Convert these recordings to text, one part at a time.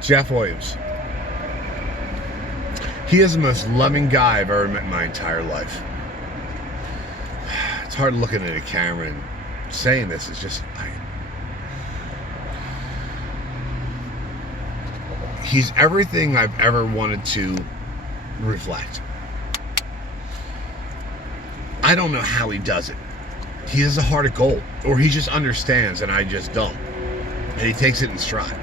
Jeff Williams. He is the most loving guy I've ever met in my entire life. It's hard looking at a camera and saying this. It's just... He's everything I've ever wanted to reflect. I don't know how he does it. He has a heart of gold, or he just understands and I just don't. And he takes it in stride.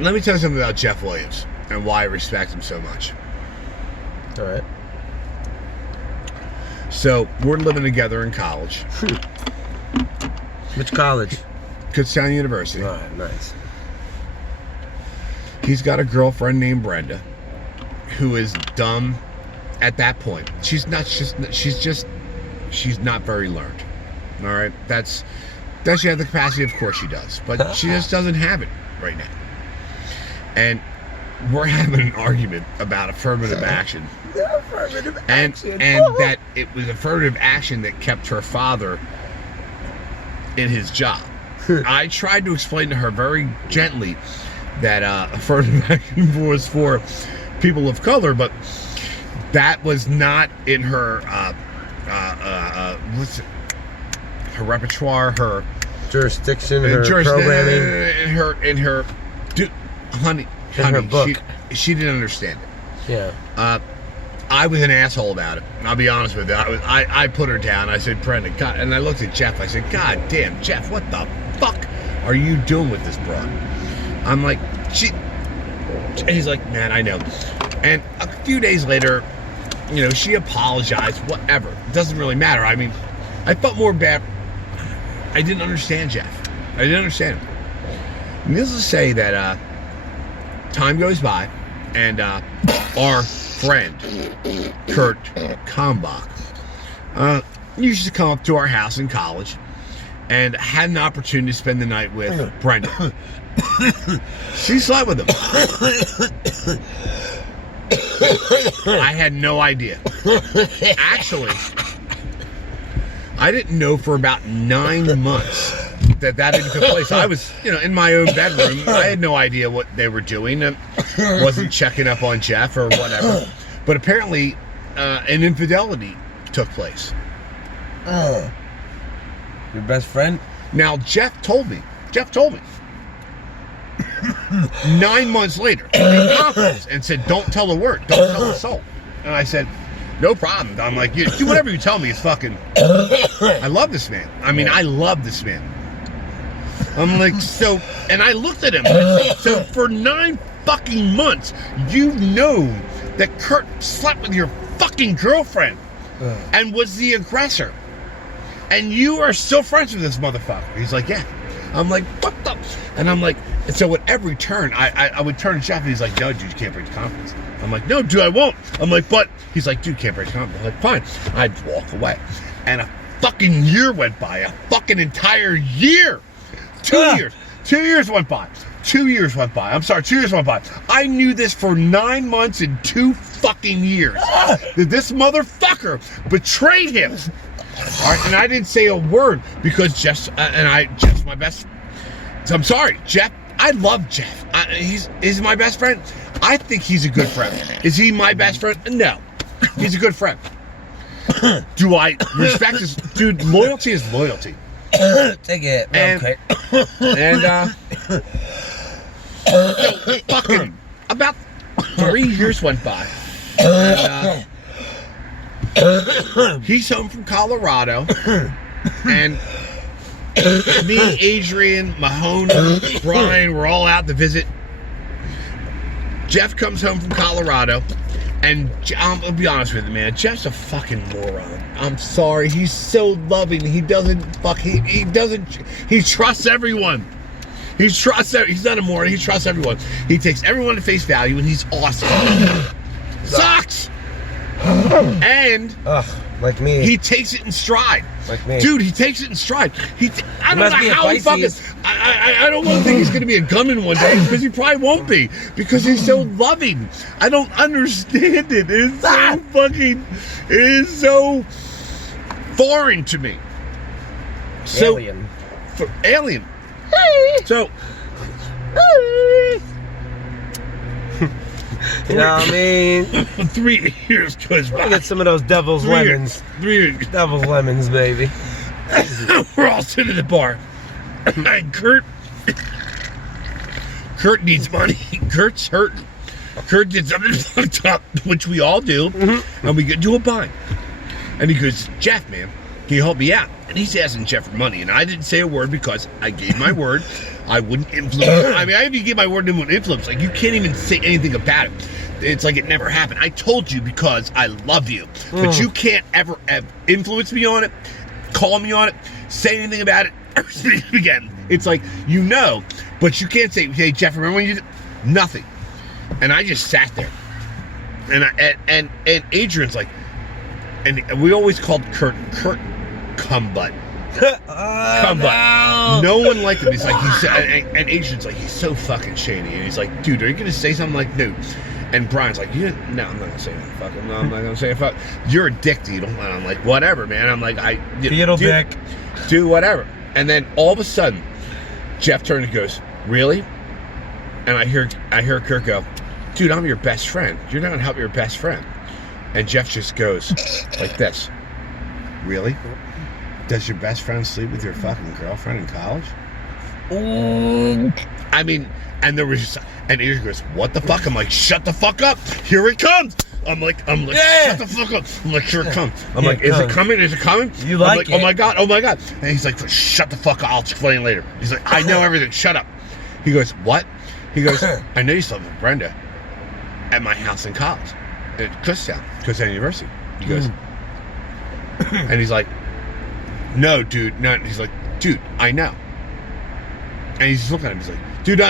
Let me tell you something about Jeff Williams and why I respect him so much. All right. So, we're living together in college. Which college? Kutztown University. Oh, nice. He's got a girlfriend named Brenda, who is dumb at that point. She's not very learned. All right, does she have the capacity? Of course she does, but she just doesn't have it right now. And we're having an argument about affirmative action. Affirmative action. And that it was affirmative action that kept her father in his job. I tried to explain to her very gently that affirmative action was for people of color, but that was not in her her repertoire, her jurisdiction, her programming, in her honey, her book. She didn't understand it. Yeah. I was an asshole about it. I'll be honest with you. I put her down. I said, Brenda, God, and I looked at Jeff. I said, God damn, Jeff, what the fuck are you doing with this broad? I'm like, and he's like, man, I know. And a few days later, she apologized, whatever. It doesn't really matter. I mean, I felt more bad. I didn't understand Jeff. I didn't understand him. Needless to say that time goes by, and our friend, Kurt Kalmbach, used to come up to our house in college and had an opportunity to spend the night with Brenda. She slept with him. I had no idea. Actually, I didn't know for about 9 months that even took place. I was, in my own bedroom. I had no idea what they were doing. Wasn't checking up on Jeff or whatever. But apparently, an infidelity took place. Your best friend? Now, Jeff told me. 9 months later, in conference, and said, don't tell a word. Don't tell a soul. And I said, no problem. I'm like, do whatever you tell me. It's fucking... I love this man. I mean, I love this man. I'm like, so... And I looked at him. I said, so for 9 fucking months, you've known that Kurt slept with your fucking girlfriend and was the aggressor. And you are still friends with this motherfucker. He's like, yeah. I'm like, what the... And I'm like... And so at every turn, I would turn to Jeff, and he's like, no, dude, you can't break the confidence. I'm like, no, dude, I won't. I'm like, but... He's like, dude, can't break the confidence. I'm like, fine. I'd walk away. And a fucking year went by. A fucking entire year. 2 years. 2 years went by. 2 years went by. I'm sorry, 2 years went by. I knew this for 9 months and 2 fucking years. That this motherfucker betrayed him. All right, and I didn't say a word because Jeff's my best... So I'm sorry, Jeff. I love Jeff. He's my best friend. I think he's a good friend. Is he my best friend? No. He's a good friend. Do I respect his... Dude, loyalty is loyalty. Take it. Okay. And, so fucking... About 3 years went by. And, he's home from Colorado. And... me, Adrian, Mahoney, Brian, we're all out to visit. Jeff comes home from Colorado, and I'll be honest with you, man. Jeff's a fucking moron. I'm sorry. He's so loving. He doesn't fuck. He doesn't. He trusts everyone. He's not a moron. He trusts everyone. He takes everyone at face value, and he's awesome. Sucks. And like me, he takes it in stride. Like me, dude. He takes it in stride. I don't know how he fucking. I don't want to think he's going to be a gunman one day because he probably won't be because he's so loving. I don't understand it. It's so fucking. It is so foreign to me. Alien. Alien. So, You know what I mean? 3 years goes I'll by. get some of those devil's 3 lemons. years. 3 years. Devil's lemons, baby. We're all sitting at the bar. And Kurt needs money. Kurt's hurting. Kurt did something fucked up, which we all do. And we get to a bind. And he goes, Jeff, man, can you help me out? And he's asking Jeff for money. And I didn't say a word because I gave my word. I wouldn't influence. I mean, I even gave my word and wouldn't influence. Like, you can't even say anything about it. It's like it never happened. I told you because I love you. But you can't ever influence me on it, call me on it, say anything about it, ever speak again. It's like, you know, but you can't say, hey, Jeff, remember when you did nothing? And I just sat there. And Adrian's like, and we always called Kurt Cumbutt. Cumbutt. No one liked him. He's like, and Adrian's like, he's so fucking shady. And he's like, dude, are you gonna say something? Like, no. And Brian's like, no, I'm not gonna say that. Fuck him. No, I'm not gonna say it. Fuck. You're a dick, dude. I'm like, whatever, man. I'm like, Beetle dick. Do whatever. And then all of a sudden, Jeff turned and goes, really? And I hear Kurt go, dude, I'm your best friend. You're not gonna help your best friend. And Jeff just goes like this. Really? Does your best friend sleep with your fucking girlfriend in college? I mean, and there was just, and Adrian goes, what the fuck? I'm like, shut the fuck up. Here it comes. I'm like, yeah. Shut the fuck up. I'm like, here it comes. I'm Here like, it is it comes. coming? Is it coming? You I'm like like, it. oh my God. And he's like, shut the fuck up. I'll explain later. He's like, I know everything. Shut up. He goes, what? He goes, I know you slept with Brenda at my house in college. At Kutztown University. He goes, and he's like, no, dude, no. He's like, dude, I know. And he's just looking at him. He's like, dude,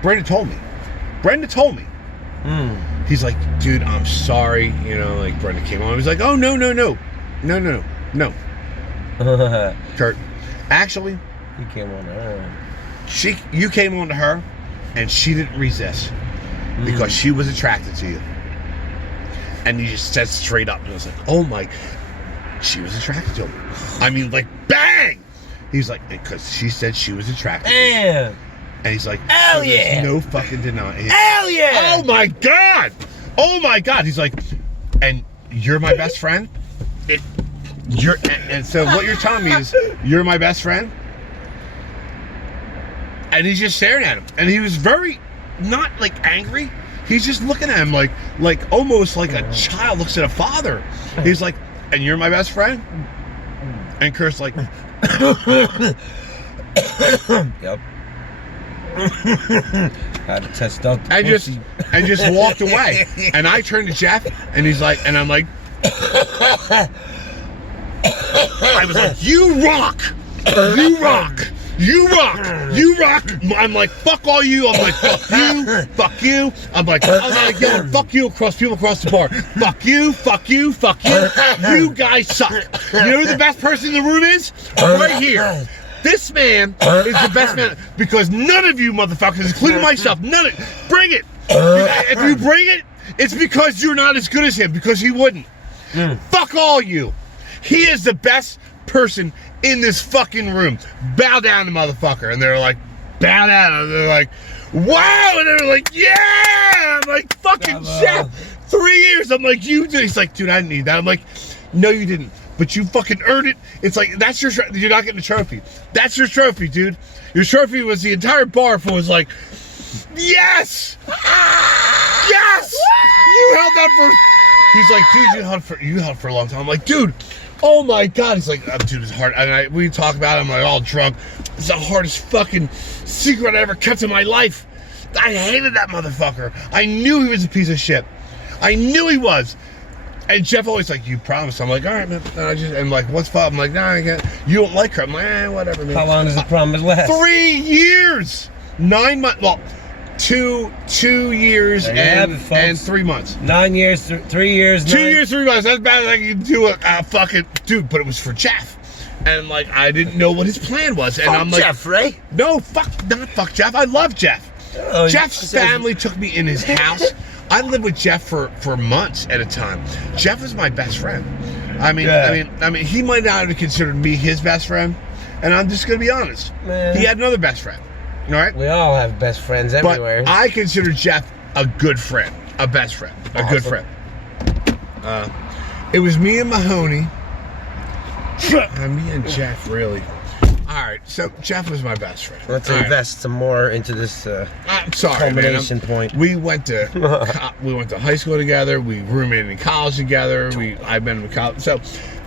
Brenda told me. He's like, dude, I'm sorry. You know, like Brenda came on. He's like, oh, no. Kurt, actually, He came on her. you came on to her, and she didn't resist because she was attracted to you. And he just said straight up, and I was like, oh my, she was attracted to him. I mean, like, bang! He's like, because she said she was attracted to him. Damn. And he's like, Hell so there's yeah. no fucking denying. Hell yeah. Oh my God! He's like, and you're my best friend? And so what you're telling me is, you're my best friend? And he's just staring at him. And he was very, not like angry. He's just looking at him like almost like a child looks at a father. He's like, and you're my best friend? And Kurt's like, Yep. Had to test out the and pussy. just walked away. And I turned to Jeff, and he's like, and I'm like, I was like, you rock. I'm like, fuck all you. I'm like, fuck you. I'm like yelling, fuck you people across the bar. Fuck you. You guys suck. You know who the best person in the room is? Right here. This man is the best man because none of you motherfuckers, including myself, bring it. If you bring it, it's because you're not as good as him, because he wouldn't. Fuck all you. He is the best person in this fucking room. Bow down to motherfucker. And they're like, bow down. And they're like, wow. And they're like, yeah. I'm like, fucking Jeff. 3 years. I'm like, you did. He's like, dude, I didn't need that. I'm like, no, you didn't. But you fucking earned it. It's like, that's your, you're not getting a trophy. That's your trophy, dude. Your trophy was the entire bar full was like, yes. Yes. You held that for, he's like, dude, you held for a long time. I'm like, dude. Oh my God. He's like, oh, dude, it's hard. And we talk about it. I'm like, all drunk. It's the hardest fucking secret I ever kept in my life. I hated that motherfucker. I knew he was a piece of shit. I knew he was. And Jeff always like, you promised. I'm like, all right, man. And I'm like, what's up? I'm like, nah, I can't. You don't like her. I'm like, whatever, man. How long does the promise last? 3 years. 9 months. Well, two years and 3 months. 9 years, 3 years. 2 years, 3 months. That's bad as I can do it. Fucking dude, but it was for Jeff. And like, I didn't know what his plan was. And I'm like, Jeff, right? no, not fuck Jeff. I love Jeff. Oh, Jeff's family took me in his house. I lived with Jeff for months at a time. Jeff was my best friend. I mean, he might not have considered me his best friend, And I'm just going to be honest. Man. He had another best friend. All right? We all have best friends everywhere. But I consider Jeff a good friend. A best friend. A good friend. It was me and Mahoney. Me and Jeff, really. All right, so Jeff was my best friend. Let's All invest some more into this I'm sorry, culmination man. point. We went to high school together. We roommated in college together. I've been in college. So,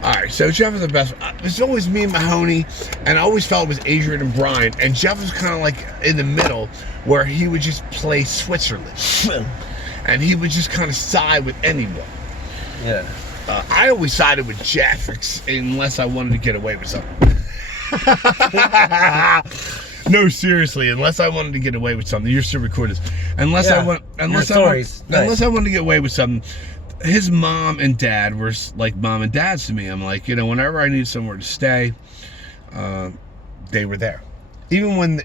all right. So Jeff was the best. It was always me and Mahoney, and I always felt it was Adrian and Brian. And Jeff was kind of like in the middle, where he would just play Switzerland, and he would just kind of side with anyone. Yeah. I always sided with Jeff unless I wanted to get away with something. No, seriously, unless I wanted to get away with something. You're still recording this. Unless I wanted to get away with something. His mom and dad were like mom and dads to me. I'm like, whenever I needed somewhere to stay, they were there. Even when,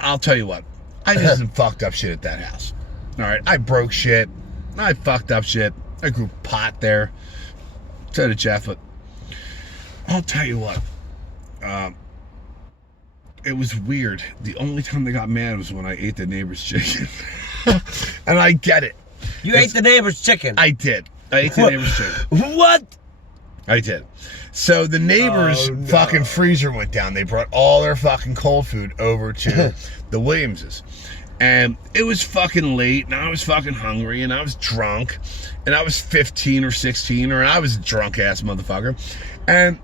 I'll tell you what, I did some fucked up shit at that house. All right, I broke shit. I fucked up shit. I grew pot there. So did Jeff, but I'll tell you what. It was weird. The only time they got mad was when I ate the neighbor's chicken. And I get it. You ate the neighbor's chicken? I did. I ate the neighbor's chicken. What? I did. So the neighbor's fucking freezer went down. They brought all their fucking cold food over to the Williamses. And it was fucking late, and I was fucking hungry, and I was drunk, and I was 15 or 16, or I was a drunk ass motherfucker. And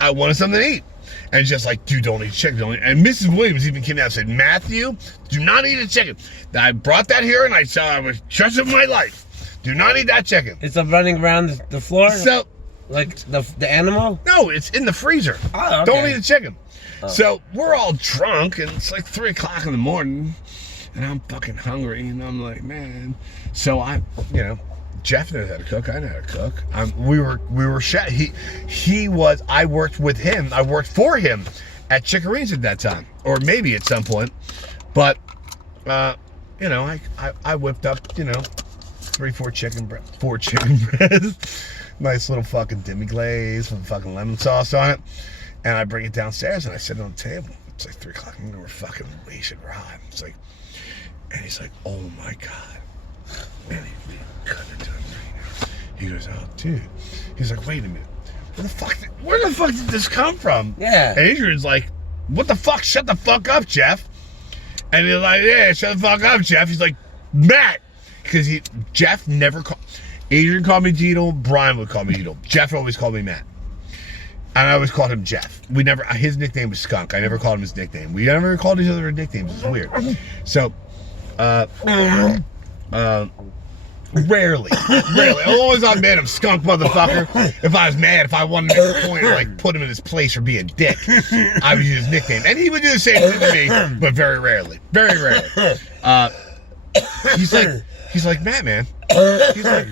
I wanted something to eat. And just like, dude, don't eat chicken. Don't eat. And Mrs. Williams even came out and said, Matthew, do not eat a chicken. I brought that here, and I saw I was trusting my life. Do not eat that chicken. It's running around the floor? So, like the animal? No, it's in the freezer. Oh, okay. Don't eat the chicken. Oh. So we're all drunk, and it's like 3 o'clock in the morning, and I'm fucking hungry, and I'm like, man. So Jeff knows how to cook. I know how to cook. We were chef. I worked with him. I worked for him at Chicorene's at that time, or maybe at some point. But I whipped up 4 chicken breasts, nice little fucking demi-glaze with fucking lemon sauce on it, and I bring it downstairs and I sit it on the table. It's like 3 o'clock and we're fucking wasted raw. It's like, and he's like, oh my god, man, he cut it to him right now. He goes, oh dude. He's like, wait a minute, where the fuck did this come from? Yeah. And Adrian's like, what the fuck? Shut the fuck up, Jeff. And he's like, yeah, shut the fuck up, Jeff. He's like, Matt. Because Jeff never called. Adrian called me Deedle. Brian would call me Deedle. Jeff always called me Matt. And I always called him Jeff. His nickname was Skunk. I never called him his nickname. We never called each other nicknames. It's weird. So, rarely. I'm always on mad. I'm Skunk, motherfucker. If I was mad, if I wanted to make a point, like put him in his place or be a dick, I would use his nickname. And he would do the same thing to me, but very rarely. Very rarely. He's like, Matt, man. He's like,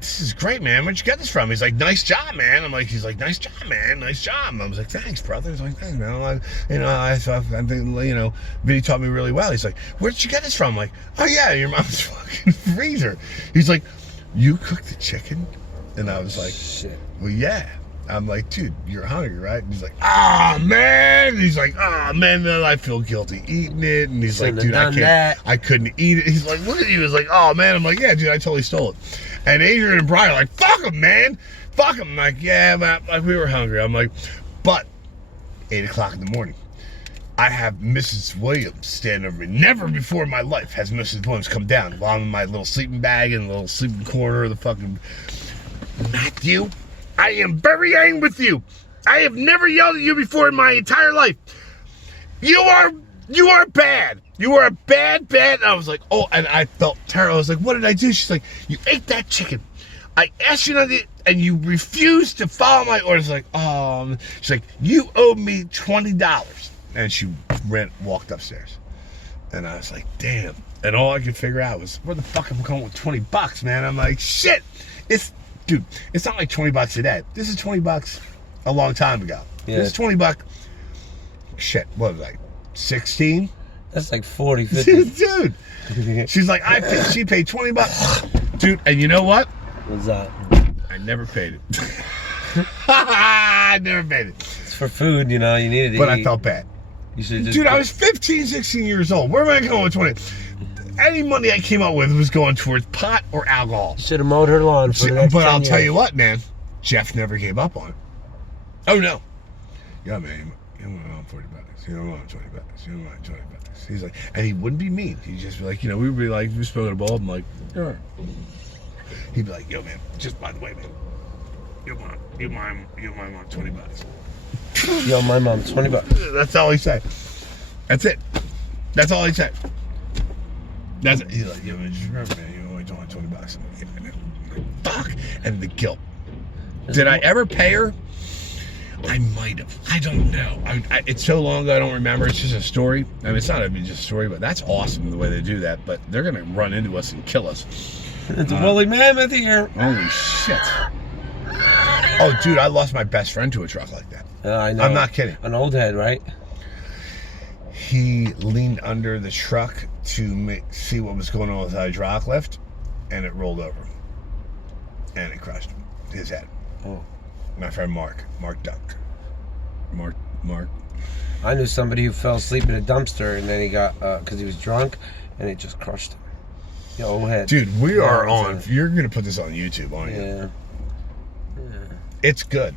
this is great, man. Where'd you get this from? He's like, nice job, man. He's like, nice job, man. Nice job. I was like, thanks, brother. He's like, thanks, man. I think, Vinny taught me really well. He's like, where'd you get this from? I'm like, oh yeah, your mom's fucking freezer. He's like, you cooked the chicken? And I was like, shit. Well, yeah. I'm like, dude, you're hungry, right? And he's like, man. He's like, man, then I feel guilty eating it. And he's like, dude, I couldn't eat it. He's like, look at you. He was like, oh, man. I'm like, yeah, dude, I totally stole it. And Adrian and Brian are like, fuck him, man. Fuck him. I'm like, yeah, man, like we were hungry. I'm like, but 8 o'clock in the morning, I have Mrs. Williams stand over me. Never before in my life has Mrs. Williams come down while I'm in my little sleeping bag in the little sleeping corner of the fucking Matthew. I am very angry with you. I have never yelled at you before in my entire life. You are bad. You are a bad. And I was like, oh, and I felt terrible. I was like, what did I do? She's like, you ate that chicken. I asked you not to, and you refused to follow my orders. Like, she's like, you owe me $20. And she walked upstairs. And I was like, damn. And all I could figure out was, where the fuck am I going with $20, man? I'm like, shit. Dude, it's not like $20 today. This is $20 a long time ago. Yeah. This is $20. Shit, what was I, 16? That's like 40, 50. Dude. She's like, she paid $20. Dude, and you know what? What's that? I never paid it. I never made it. It's for food, you know. You needed to But eat. I felt bad. You should just. Dude, I was 15, 16 years old. Where am I going with 20? Any money I came up with was going towards pot or alcohol. Should have mowed her lawn for the next But 10 I'll tell years. you what, man. Jeff never gave up on it. Oh, no. Yeah, man. You don't want 40 bucks. You don't want 20 bucks. You don't want 20 bucks. He's like, and he wouldn't be mean. He'd just be like, we would be like, we spoke at a ball. I'm like, sure. He'd be like, yo, man, just by the way, man, you mind 20 bucks. Yo, my mom, $20. That's all he said. That's it. That's all he said. That's it. He's like, yo, man, just remember, man, you only want 20 bucks. I'm like, yeah, man. I'm like, fuck. And the guilt. Did I ever pay her? I might have. I don't know. It's so long ago, I don't remember. It's just a story. I mean, it's not even just a story, but that's awesome the way they do that. But they're going to run into us and kill us. It's a woolly mammoth here. Holy shit. Oh, dude, I lost my best friend to a truck like that. I know. I'm not kidding. An old head, right? He leaned under the truck to see what was going on with the hydraulic lift, and it rolled over. And it crushed his head. Oh. My friend Mark ducked. Mark. I knew somebody who fell asleep in a dumpster, and then he got, because he was drunk, and it just crushed him. Your old head. Dude, we Yeah, are it's on. a- You're going to put this on YouTube, aren't you? Yeah. It's good.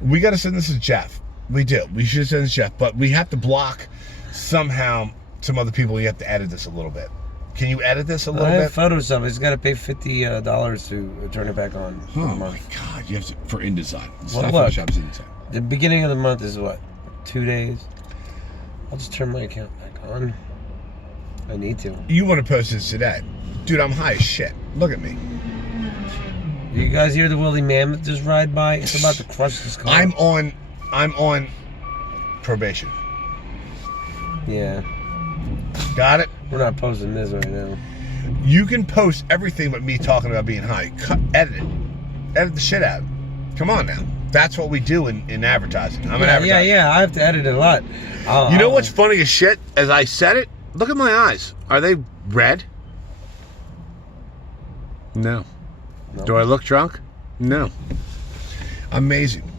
We got to send this to Jeff. We do. We should send this to Jeff, but we have to block somehow some other people. You have to edit this a little bit. Can you edit this a little I have bit? photos of it. He's got to pay $50 to turn it back on. for a Oh my month. God! You have to for InDesign. Well, look. InDesign. The beginning of the month is what? 2 days? I'll just turn my account back on. I need to. You want to post this today, dude? I'm high as shit. Look at me. You guys hear the woolly mammoth just ride by? It's about to crush this car. I'm on probation. Yeah. Got it? We're not posting this right now. You can post everything but me talking about being high. Edit it. Edit the shit out. Come on now. That's what we do in advertising. I'm an advertiser. Yeah. I have to edit it a lot. You know what's funny as shit? As I said it, look at my eyes. Are they red? No. No. Do I look drunk? No. Amazing.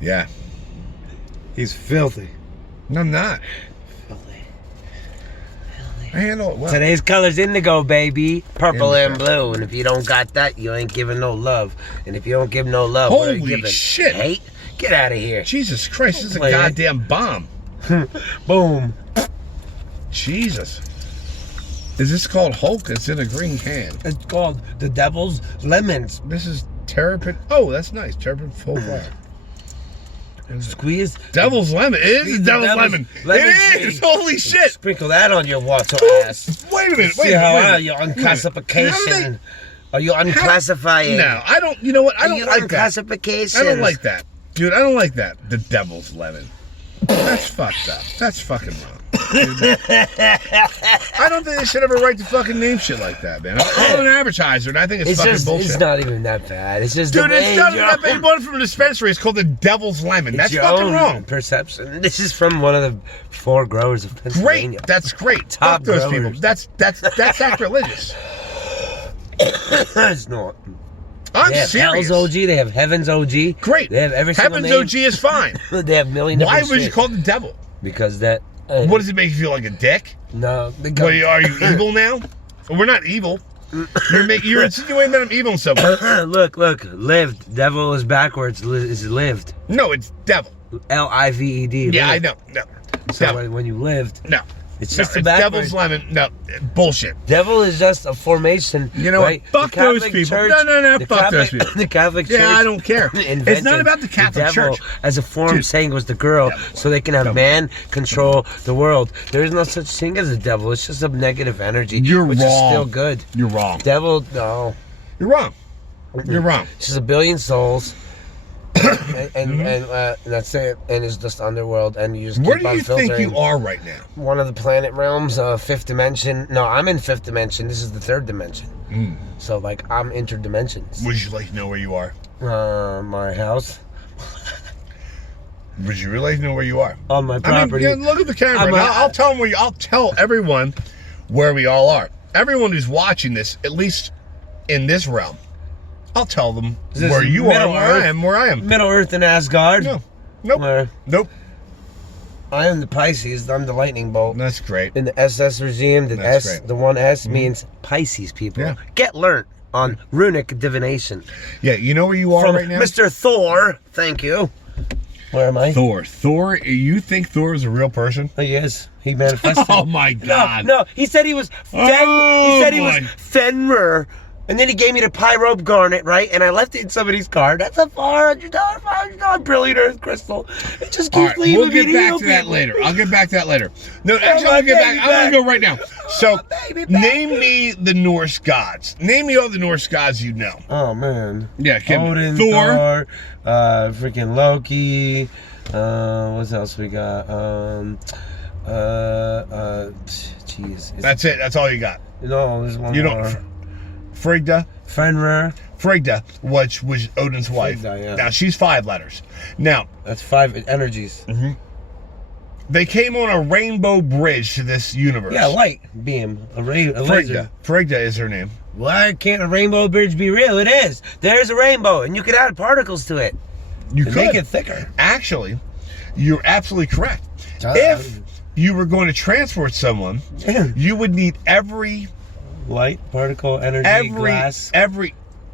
Yeah. He's filthy. No, I'm not. Filthy. I handle it well. Today's color's indigo, baby. Purple and Indigo. blue. And if you don't got that, you ain't giving no love. And if you don't give no love, what are you Holy giving? shit. Hate? Get out of here. Jesus Christ, this is a Play it. goddamn bomb. Boom. Jesus. Is this called Hulk? It's in a green can. It's called the Devil's Lemons. This is Terrapin. Oh, that's nice. Terrapin full fire. Squeeze. Devil's lemon. It is Squeeze the the devil's devil's lemon. lemon It is. seed. Holy shit. Sprinkle that on your water ass. Wait a minute. See Wait a how minute. are you unclassification? Are you How- unclassifying? No, I don't. You know what? I Are don't you like that. unclassification? I don't like that. Dude, I don't like that. The devil's lemon. That's fucked up. That's fucking wrong. Dude. I don't think they should ever write the fucking name shit like that, man. I'm an advertiser, and I think it's fucking bullshit. It's not even that bad. It's just Dude, the it's not that bad. You bought it from a dispensary. It's called the Devil's Lemon. That's your fucking own wrong. perception. This is from one of the 4 growers of Pennsylvania. Great. That's great. Top Fuck those growers. people. That's sacrilegious. It's not. I'm They have serious. Hell's OG. They have Heaven's OG. Great. They have every single Heaven's name. OG is fine. They have a million. Why different was you shit. called the devil? Because that. What does it make you feel like a dick? No. Because, What, are you evil now? Well, we're not evil. You're insinuating that I'm evil in some way. look. Lived. Devil is backwards. Is lived. No, it's devil. Lived. Yeah, I lived. know. No. So Devil. when you lived, No. it's No, just a it's backwards. Devil's Lemon. No. Bullshit. Devil is just a formation. You know what? right? Fuck The those Catholic people. Church, No, the fuck Catholic, those people. The Catholic Church. Yeah, I don't care. It's invented not about the Catholic devil Church. as a form Dude. saying it was the girl, Devil. so they can have Devil. man control the world. There is no such thing as a devil. It's just a negative energy. You're which wrong. is still good. You're wrong. Devil, no. You're wrong. You're wrong. It's just a billion souls. and that's it. And it's just underworld, and you just Where keep do on you think filtering. you are right now? One of the planet realms, 5th dimension. No, I'm in 5th dimension. This is the 3rd dimension. So, like, I'm interdimensions. Would you like to know where you are? My house. Would you really know where you are? On my I mean, property. yeah, look at the camera. I'm I'll tell them where I'll tell everyone where we all are. Everyone who's watching this, at least in this realm, I'll tell them This where is you are, Middle where Earth. I am, where I am. Middle Earth and Asgard. No, nope, Where nope. I am the Pisces. I'm the lightning bolt. That's great. In the SS regime, the That's S, great. the one S means Pisces people. Yeah. Get learnt on runic divination Yeah, you know where you are from right now? Mr. Thor. Thank you. Where am I? Thor, you think Thor is a real person? Oh, he is. He manifested. Oh my God. No, he said he was he said he was boy. Fenrir. And then he gave me the pyrope garnet, right? And I left it in somebody's car. That's a $500 brilliant earth crystal. It just All keeps right, leaving we'll me get to back heal to that people. later. I'll get back to that later. No, actually, my I'll get baby back. I'm gonna go right now. So, my baby back. name me the Norse gods. Name me all the Norse gods you know. Oh man. Yeah, give me Odin, Thor. freaking Loki. What else we got? Jeez. That's it. That's all you got. No, there's one You more. don't. Frigga. Fenrir. Frigga, which was Odin's wife. Frigga, yeah. Now she's 5 letters. Now That's 5 energies. they came on a rainbow bridge to this universe. Yeah, light beam. A laser. Frigga. Frigga is her name. Why can't a rainbow bridge be real? It is. There's a rainbow, and you can add particles to it. You And could make it thicker. Actually, you're absolutely correct. Uh, If you were going to transport someone, you would need every Light, particle, energy, glass,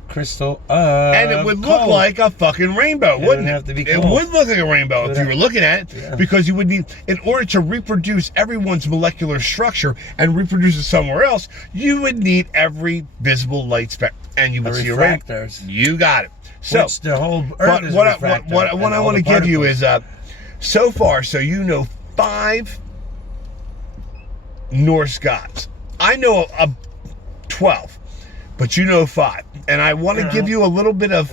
crystal, and it would look cold. like a fucking rainbow, wouldn't it? have to be It cold. would look like a rainbow if you were looking at it, Yeah. because you would need, in order to reproduce everyone's molecular structure and reproduce it somewhere else, you would need every visible light spectrum, and you would see a rainbow. refractors. You got it. So, Which the whole Earth but is what refractor, I and all want to the give you particles. is, so far, so you know 5 Norse gods. I know a 12, but you know 5, and I want to give you a little bit of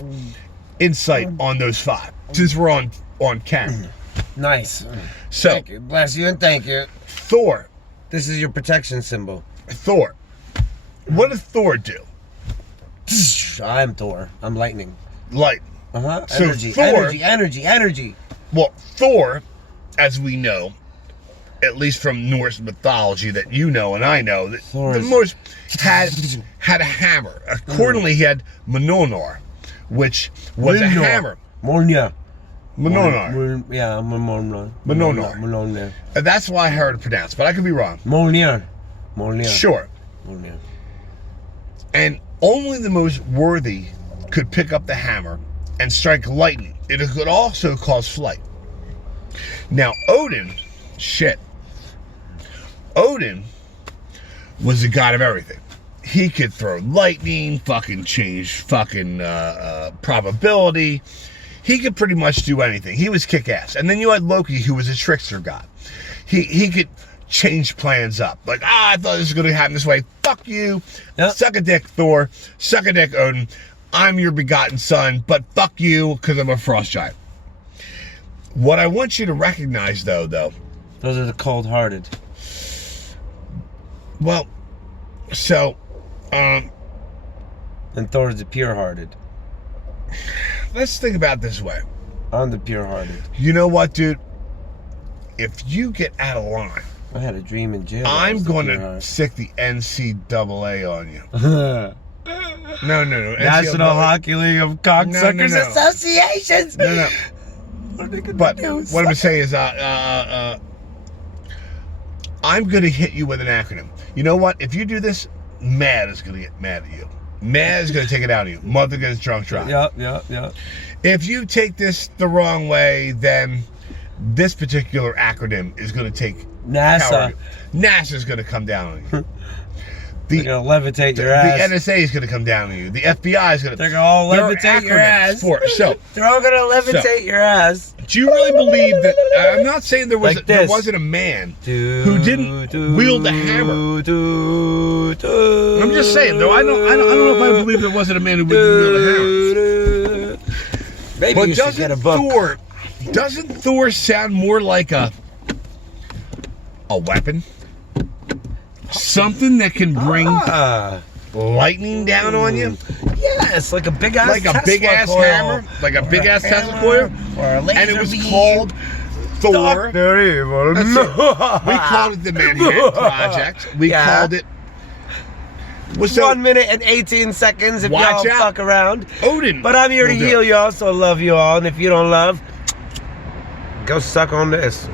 insight on those 5 since we're on camera. Nice. So, Thank you. Bless you and thank you. Thor. This is your protection symbol. Thor. What does Thor do? I'm Thor. I'm lightning. Light. So Energy, Thor- energy. Well, Thor, as we know, at least from Norse mythology that you know and I know, that Thor the is- Norse had a hammer. Accordingly, he had Mjolnir, which was a hammer. Mjolnir. Mjolnir. Yeah, Mjolnir. Mjolnir. Mjolnir. And that's why I heard it pronounced, but I could be wrong. Mjolnir. Mjolnir. Sure. Mjolnir. And only the most worthy could pick up the hammer and strike lightning. It could also cause flight. Now, Odin was the god of everything. He could throw lightning, fucking change fucking probability. He could pretty much do anything. He was kick-ass. And then you had Loki, who was a trickster god. He could change plans up. Like, I thought this was going to happen this way. Fuck you. Yep. Suck a dick, Thor. Suck a dick, Odin. I'm your begotten son, but fuck you because I'm a frost giant. What I want you to recognize, though, Those are the cold-hearted. well, so, And Thor's the pure-hearted. let's think about it this way. I'm the pure-hearted. You know what, dude? If you get out of line, I had a dream in jail. that I I'm was the going to pure-hearted. stick the NCAA on you. No. National NCAA. Hockey League of Cocksuckers No. Associations. No. What are they gonna But do? what I'm gonna say is, I'm gonna hit you with an acronym. You know what? If you do this, MAD is gonna get mad at you. MAD is gonna take it out of you. Mother gets drunk drive. Yeah. If you take this the wrong way, then this particular acronym is gonna take power NASA. of you. NASA's gonna come down on you. They're gonna levitate your The ass. NSA is gonna come down on you. The FBI is gonna. They're gonna all There are levitate your acronyms ass. for it. So, They're all gonna levitate your ass. do you really believe that? I'm not saying there Like there this. wasn't a man Who who didn't wield a hammer. I'm just saying, though. I don't know if I believe there wasn't a man who wouldn't wield a hammer. Maybe But you should get a book. Doesn't Thor sound more like a weapon? Something that can bring lightning down on you, Yes, like a big ass like a big ass hammer, like a big ass Tesla coil, or a laser and it was beam. called Thor. Dr. Evil. That's it. We called it the Manhattan Project. We Yeah. called it Well, so- 1 minute and 18 seconds if Watch y'all out. fuck around. Odin. But I'm here to will do heal it. y'all, so love you all. And if you don't love, go suck on this.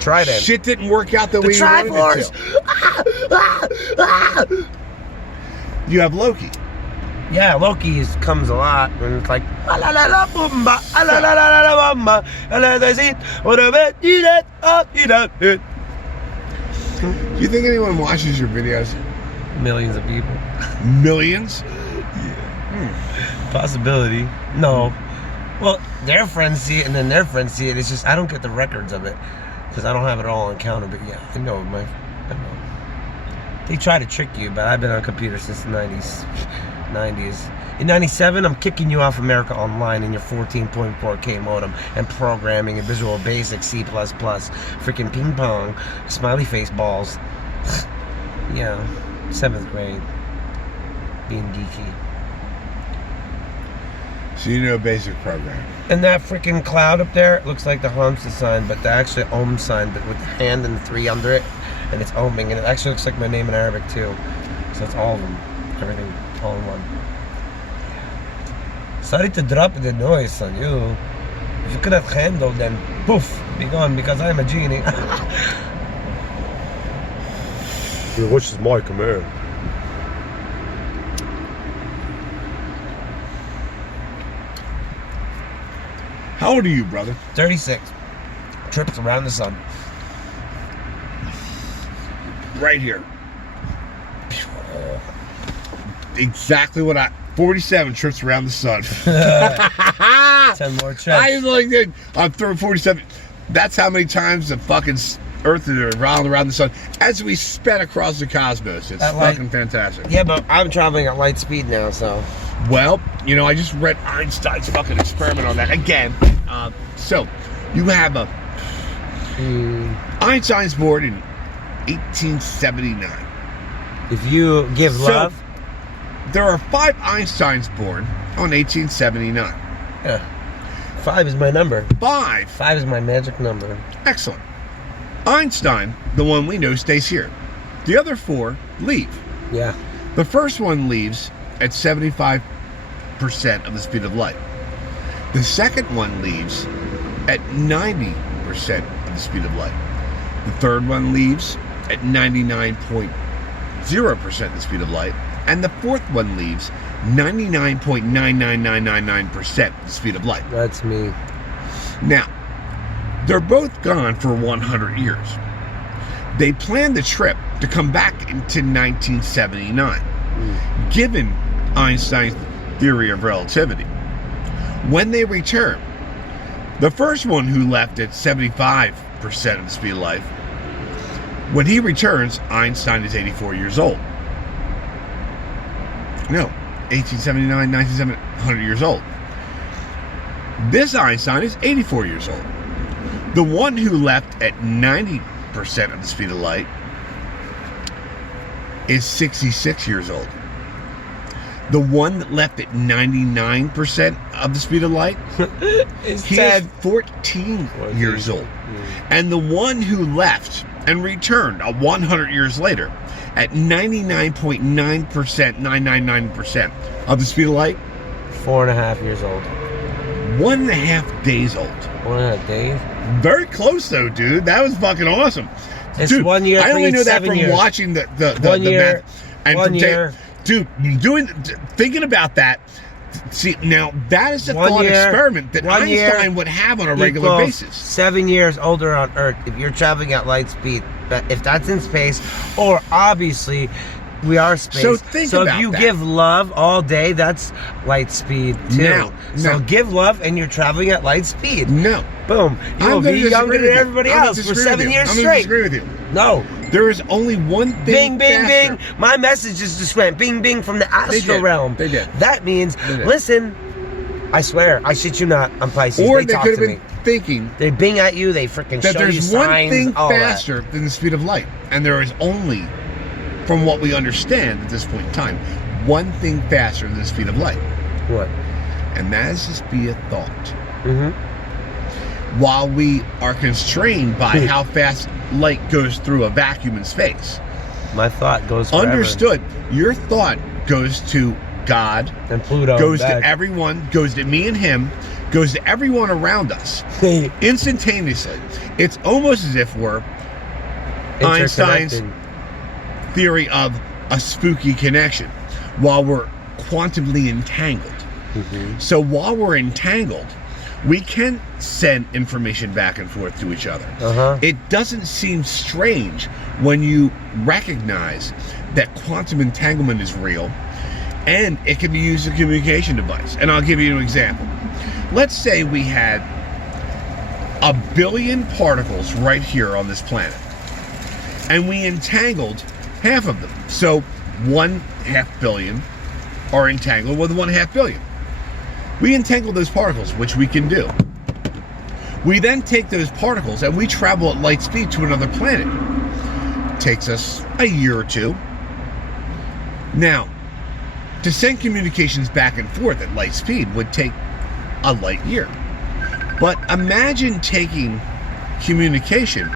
Try that. Shit didn't work out the way The you wanted Triforce. it to. You have Loki. Yeah, Loki comes a lot, and it's like "Ah, la la la bomba, ah, la la la la bomba, ah, la la si, ora ve, di da, ah, di da, di." Do you think anyone watches your videos? Millions of people. Millions? Possibility. No. Well, their friends see it, and then their friends see it. It's just I don't get the records of it because I don't have it all on counter. But yeah, I know. They try to trick you, but I've been on computers since the 90s. In 97, I'm kicking you off America Online in your 14.4K modem and programming in Visual Basic, C++, freaking ping pong, smiley face balls. Yeah, 7th grade. Being geeky. So you know basic programming. And that freaking cloud up there looks like the Hamza sign, but the actually Om sign, but with the hand and the 3 under it, and it's oming, and it actually looks like my name in Arabic too. So it's all of them, everything, all in one. Sorry to drop the noise on you. If you could have handled, then poof, be gone, because I'm a genie. Which is my command. How old are you, brother? 36. Trips around the sun. Right here. Exactly what 47 trips around the sun. 10 more trips. I am like, dude, I'm throwing 47. That's how many times the fucking Earth is around the sun as we sped across the cosmos. It's At light- fucking fantastic. Yeah, but I'm traveling at light speed now, so. Well, you know, I just read Einstein's fucking experiment on that again. So, you have a Einstein's born in 1879. If you give love, There are 5 Einsteins born on 1879. yeah. 5 is my number. 5. 5 is my magic number. Excellent. Einstein, the one we know, stays here. The other 4 leave. Yeah. The first one leaves at 75% of the speed of light. The second one leaves at 90% of the speed of light. The third one leaves at 99.0% of the speed of light. And the fourth one leaves 99.99999% of the speed of light. That's me. Now, they're both gone for 100 years. They planned the trip to come back into 1979, given Einstein's theory of relativity. When they return, the first one who left at 75% of the speed of light, when he returns, Einstein is 84 years old. No, 1879, 1970, 100 years old. This Einstein is 84 years old. The one who left at 90% of the speed of light is 66 years old. The one that left at 99% of the speed of light, he is 14 years old. And the one who left and returned 100 years later at 99.9% of the speed of light, 4.5 years old. 1.5 days old. 1.5 days? Very close though, dude. That was fucking awesome. It's Dude, 1 year. I only know that 7 from years. watching the 1 year. math. And 1 from year. Dude, thinking about that. See, now that is a 1 thought year. experiment that 1 year Einstein would have on a regular equals basis. 7 years older on Earth if you're traveling at light speed. But if that's in space, or obviously we are space. So think if about you that. give love all day, that's light speed too. No, So no. give love and you're traveling at light speed. No. Boom. You will I'm gonna be disagree younger with than you. everybody I'm gonna else for disagree 7 with you. years I'm gonna straight. disagree with you. No. There is only one thing Bing, bing, faster. bing. My messages just went bing, bing from the astral did. realm. They did. That means, They did. listen, I swear, I shit you not, I'm Pisces. Or they they talk could to have me. been thinking They bing at you, they freaking that show you there's one signs, thing all faster than the speed of light. And there is only, from what we understand at this point in time, one thing faster than the speed of light. that. What? And that is just be a thought. Mm-hmm. While we are constrained by how fast light goes through a vacuum in space, My thought goes forever. Understood. Your thought goes to God, And Pluto goes back. to everyone, goes to me and him, goes to everyone around us instantaneously. It's almost as if we're Einstein's Interconnected. theory of a spooky connection while we're quantumly entangled. Mhm. So while we're entangled, we can send information back and forth to each other. Uh-huh. It doesn't seem strange when you recognize that quantum entanglement is real and it can be used as a communication device. And I'll give you an example. Let's say we had 1 billion particles right here on this planet, and we entangled half of them. So 1/2 billion are entangled with 1/2 billion. We entangle those particles, which we can do. We then take those particles and we travel at light speed to another planet. Takes us a year or two. Now, to send communications back and forth at light speed would take a light year. But imagine taking communication